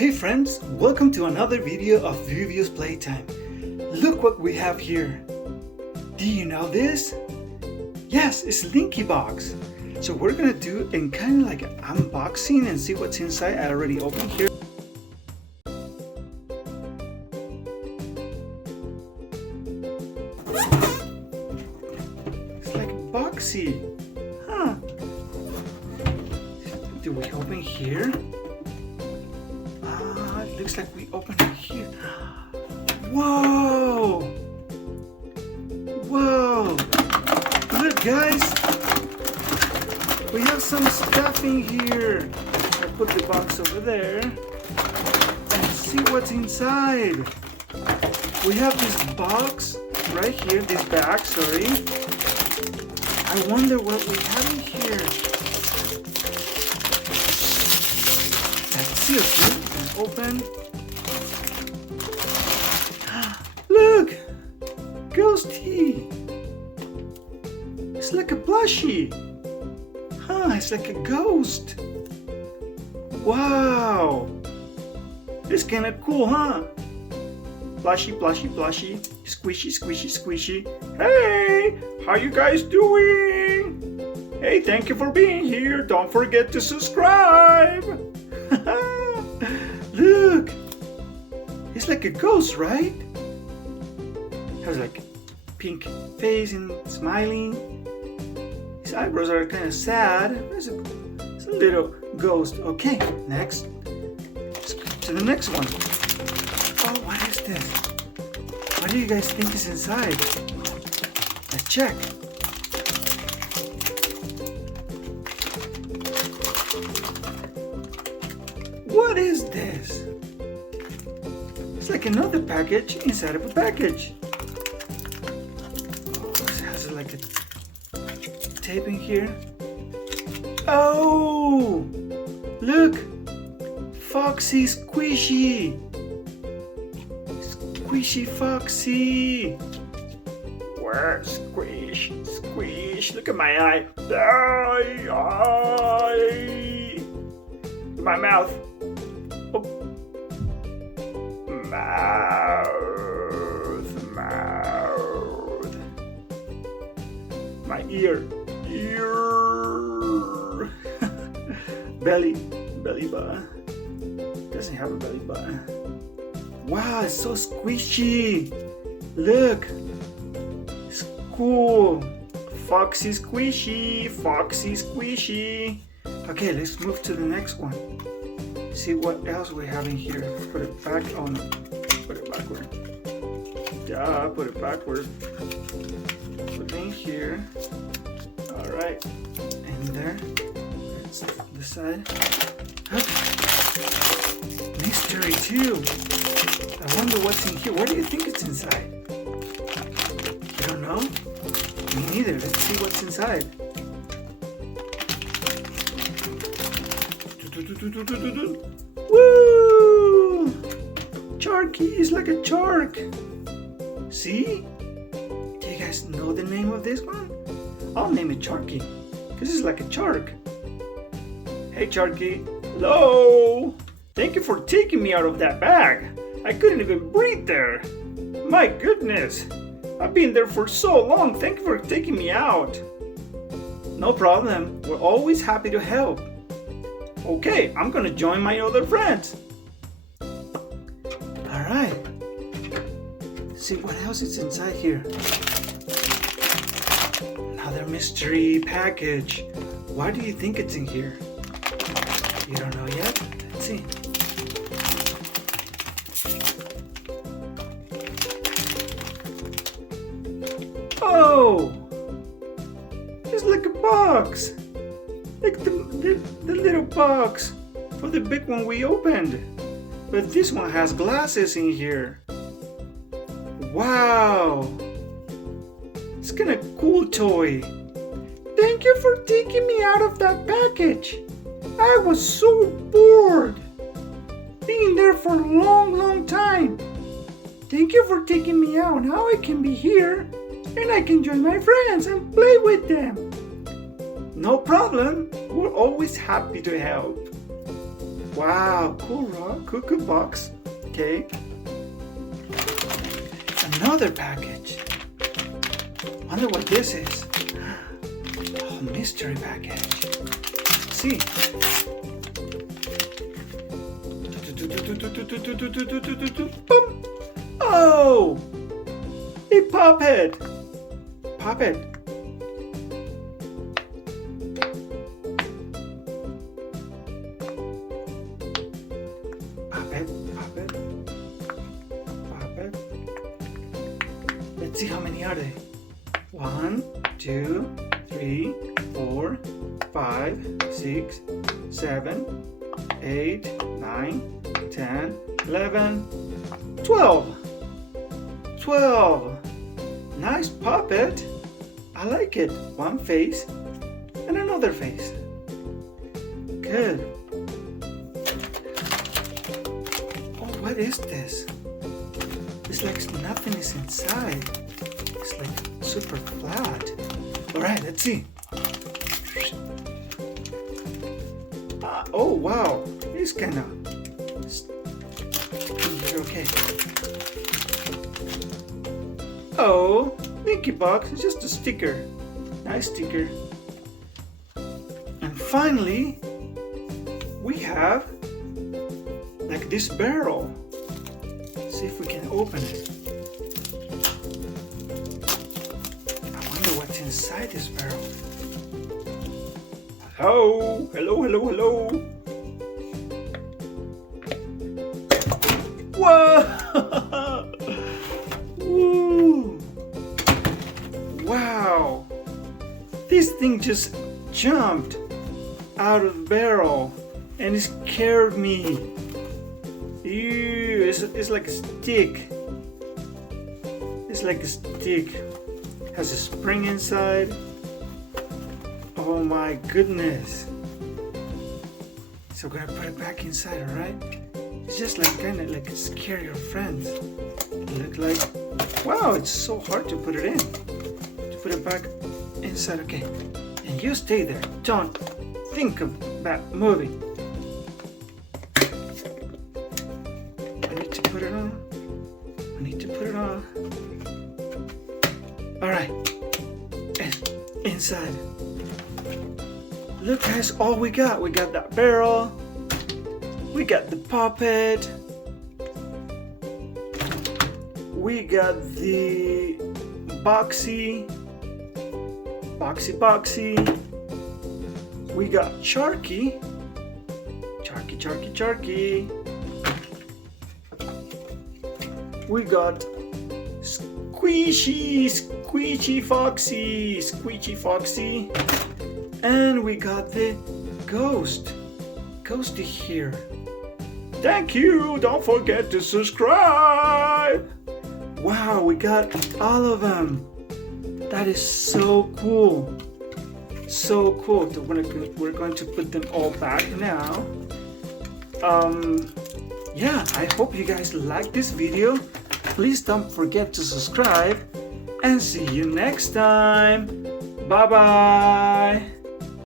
Hey friends, welcome to another video of Vivi's Playtime. Look what we have here. Do you know this? Yes, it's lankybox. So we're gonna do in kind of like an unboxing and see what's inside. I already opened here. It's like Foxy. Huh. Do we open here? Looks like we open it here. Whoa! Whoa! Look guys! We have some stuff in here. I'll put the box over there and see what's inside. We have this box right here, this bag, sorry. I wonder what we have in here. Let's see, okay? Open. Look! Ghosty! It's like a plushie. Huh, it's like a ghost. Wow! It's kinda cool, huh? Plushie, plushie, plushie. Squishy, squishy, squishy. Hey! How you guys doing? Hey, thank you for being here. Don't forget to subscribe. Look! It's like a ghost, right? Has like pink face and smiling. His eyebrows are kind of sad. It's a little ghost. Okay, next. Let's go to the next one. Oh, what is this? What do you guys think is inside? Let's check. What is this? It's like another package inside of a package. Oh, it has like a tape in here. Oh! Look! Foxy squishy! Squishy Foxy! Where? Squish! Squish! Look at my eye! Eye! My mouth! Oh. Mouth. My ear. Belly button. Doesn't have a belly button. Wow, it's so squishy. Look. It's cool. Foxy squishy. Foxy squishy. Okay, let's move to the next one. See what else we have in here. Put it back. Oh no, put it backward. Yeah, put it backward. Put it in here. All right, and there. Let's the side. Mystery too. I wonder what's in here. What do you think it's inside? You don't know? Me neither. Let's see what's inside. Woo! Sharky is like a shark. See? Do you guys know the name of this one? I'll name it Sharky because it's like a shark. Hey Sharky. Hello. Thank you for taking me out of that bag. I couldn't even breathe there. My goodness. I've been there for so long. Thank you for taking me out. No problem. We're always happy to help. Okay, I'm gonna join my other friends. Alright. Let's see what else is inside here. Another mystery package. Why do you think it's in here? You don't know yet? Let's see. Oh! It's like a box. Like the little box for the big one we opened. But this one has glasses in here. Wow! It's kind of cool toy. Thank you for taking me out of that package. I was so bored. Being there for a long time. Thank you for taking me out. Now I can be here and I can join my friends and play with them. No problem. We're always happy to help. Wow, cool box. Okay. Another package. Wonder what this is. Oh, mystery package. Let's see. Boom. Oh, a puppet. Puppet. Puppet. Let's see how many are they. 1, 2, 3, 4, 5, 6, 7, 8, 9, 10, 11, 12. 12. Nice puppet. I like it. One face and another face. Good. Oh, what is this? It's like nothing is inside. It's like super flat. All right, let's see. Oh, wow. It's kind of okay. Oh, lankybox. It's just a sticker. Nice sticker. And finally, we have like this barrel. Let's see if we can open it. I wonder what's inside this barrel. Hello, hello, hello, hello. Whoa! Woo! Wow! This thing just jumped out of the barrel and it scared me. Ew, it's like a stick. It's like a stick. Has a spring inside. Oh my goodness. So we're gonna put it back inside, alright? It's just like kind of like scare your friends. Look like, wow, it's so hard to put it in. To put it back inside, okay. And you stay there. Don't think about moving. I need to put it on. I need to put it on. Alright. Inside. Look guys, all we got. We got that barrel. We got the puppet. We got the Foxy. We got Sharky. Sharky. We got Squishy Foxy. And we got the Ghosty here. Thank you. Don't forget to subscribe. Wow, we got all of them. That is so cool. So cool. So we're going to put them all back now. Yeah, I hope you guys like this video. Please don't forget to subscribe and see you next time. Bye bye.